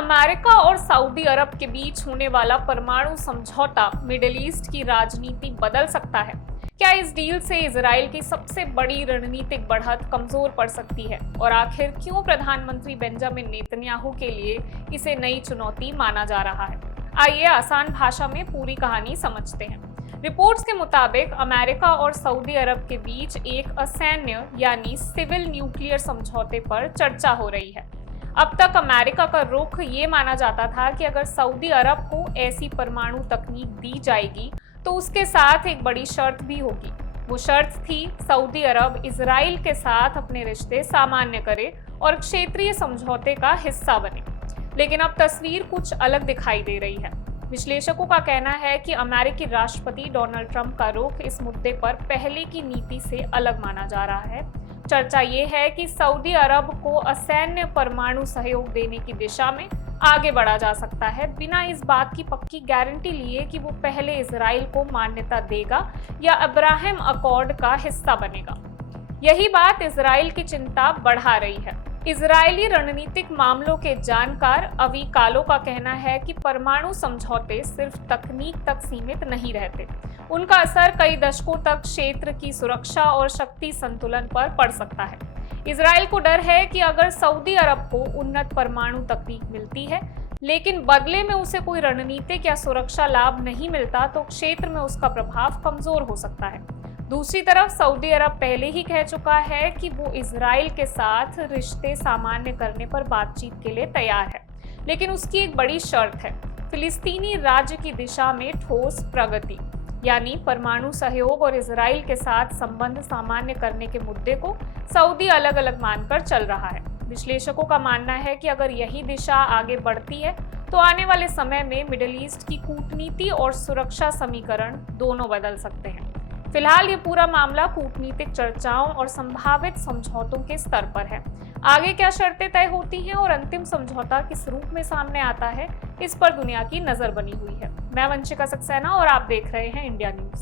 America और Saudi अरब के बीच होने वाला परमाणु समझौता मिडिल ईस्ट की राजनीति बदल सकता है। क्या इस डील से इजराइल की सबसे बड़ी रणनीतिक बढ़त कमजोर पड़ सकती है? और आखिर क्यों प्रधानमंत्री बेंजामिन नेतन्याहू के लिए इसे नई चुनौती माना जा रहा है? आइए आसान भाषा में पूरी कहानी समझते हैं। रिपोर्ट्स के मुताबिक अमेरिका और सऊदी अरब के बीच एक असैन्य यानी सिविल न्यूक्लियर समझौते पर चर्चा हो रही है। अब तक अमेरिका का रुख ये माना जाता था कि अगर सऊदी अरब को ऐसी परमाणु तकनीक दी जाएगी तो उसके साथ एक बड़ी शर्त भी होगी। वो शर्त थी सऊदी अरब इजराइल के साथ अपने रिश्ते सामान्य करे और क्षेत्रीय समझौते का हिस्सा बने। लेकिन अब तस्वीर कुछ अलग दिखाई दे रही है। विश्लेषकों का कहना है कि अमेरिकी राष्ट्रपति डोनाल्ड ट्रंप का रुख इस मुद्दे पर पहले की नीति से अलग माना जा रहा है। चर्चा ये है कि सऊदी अरब को असैन्य परमाणु सहयोग देने की दिशा में आगे बढ़ा जा सकता है, बिना इस बात की पक्की गारंटी लिए कि वो पहले इजराइल को मान्यता देगा या अब्राहम अकॉर्ड का हिस्सा बनेगा। यही बात इजराइल की चिंता बढ़ा रही है। इजरायली रणनीतिक मामलों के जानकार अवी कालो का कहना है कि परमाणु समझौते सिर्फ तकनीक तक सीमित नहीं रहते, उनका असर कई दशकों तक क्षेत्र की सुरक्षा और शक्ति संतुलन पर पड़ सकता है। इजराइल को डर है कि अगर सऊदी अरब को उन्नत परमाणु तकनीक मिलती है लेकिन बदले में उसे कोई रणनीतिक या सुरक्षा लाभ नहीं मिलता तो क्षेत्र में उसका प्रभाव कमजोर हो सकता है। दूसरी तरफ सऊदी अरब पहले ही कह चुका है कि वो इजराइल के साथ रिश्ते सामान्य करने पर बातचीत के लिए तैयार है, लेकिन उसकी एक बड़ी शर्त है फिलिस्तीनी राज्य की दिशा में ठोस प्रगति, यानी परमाणु सहयोग और इजराइल के साथ संबंध सामान्य करने के मुद्दे को सऊदी अलग अलग मानकर चल रहा है। विश्लेषकों का मानना है कि अगर यही दिशा आगे बढ़ती है तो आने वाले समय में मिडिल ईस्ट की कूटनीति और सुरक्षा समीकरण दोनों बदल सकते हैं। फिलहाल ये पूरा मामला कूटनीतिक चर्चाओं और संभावित समझौतों के स्तर पर है। आगे क्या शर्तें तय होती हैं और अंतिम समझौता किस रूप में सामने आता है, इस पर दुनिया की नजर बनी हुई है। मैं वंशिका सक्सेना और आप देख रहे हैं इंडिया न्यूज।